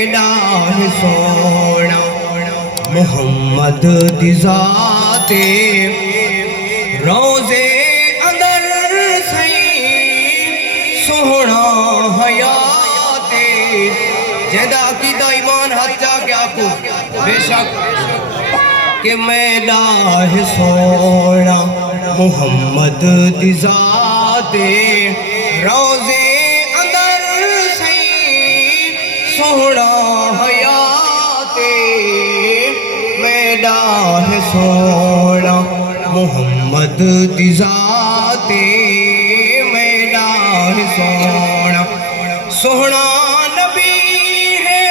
میرا ہے سونا محمد دی ذات روزے اندر سی سونا حیات جیدہ عقیدہ ایمان حد جا کے آپ کو بے شک کہ میرا ہے سونا محمد دی ذات روزے اندر سی سونا حیات میرا ہے سونا محمد دی ذات میرا ہے سونا سونا نبی ہے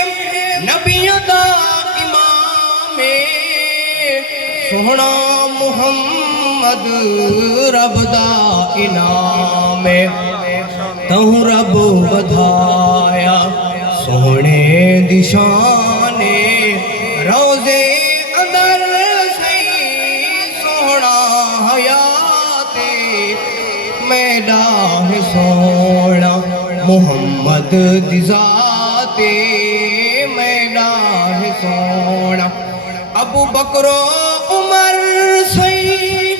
نبیوں دا امام سونا محمد رب دا انعام تہوں رب ودھایا سونے دی شان روزے اندر سی سونا حیات میرا ہے سونا محمد دی ذات میرا ہے سونا ابو بکر و عمر سی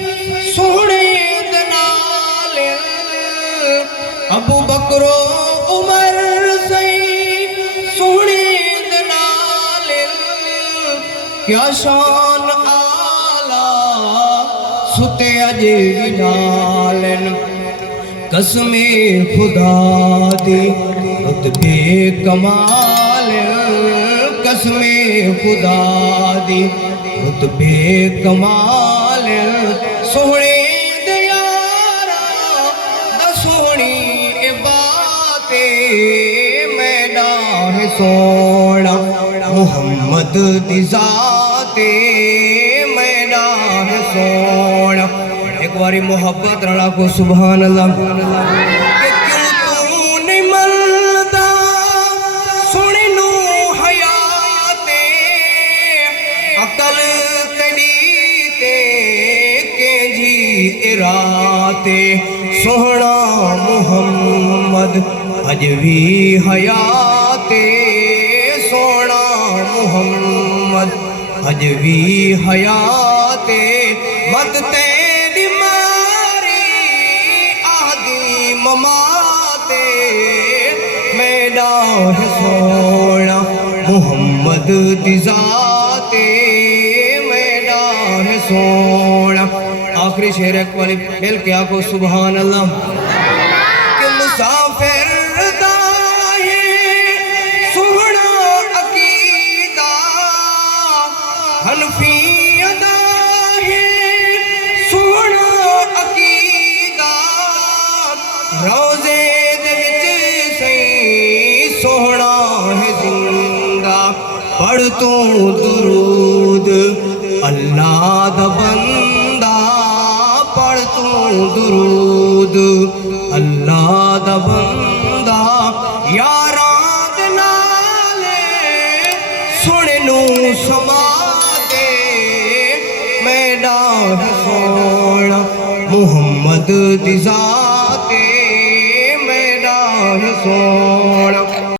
سونے دنال ابو بکر و عمر سی سونے دنال کیا شان آلہ ستے اجی نالن قسم خدا دی رتبے کمال قسم خدا دی رتبے کمال سونے دیارا دا سونی بات میرا ہے سونا محمد دی ذات میرا ہے سونا ایک باری محبت رڑا کو سبحان اللہ کہ کیوں تو نہیں ملتا سونے نو حیات عقل تلی تے کہ جی ارات سونا محمد اج بھی حیات سونا محمد اج بھی حیات مت تیری ماری آدھی ممات میرا ہے سونا محمد دی ذات میرا ہے سونا آخری شعر ایک والی مل کے آکو سبحان اللہ کہ مسافر حنفی ادا ہے سونا عقیدہ روزے دے وچ سی سونا ہے زندہ پڑھ تو درود اللہ دا بندہ پڑھ تو درود اللہ دا بندہ یاراں دے نال سونے نو سما میرا ہے سونا محمد دی ذات میرا ہے سونا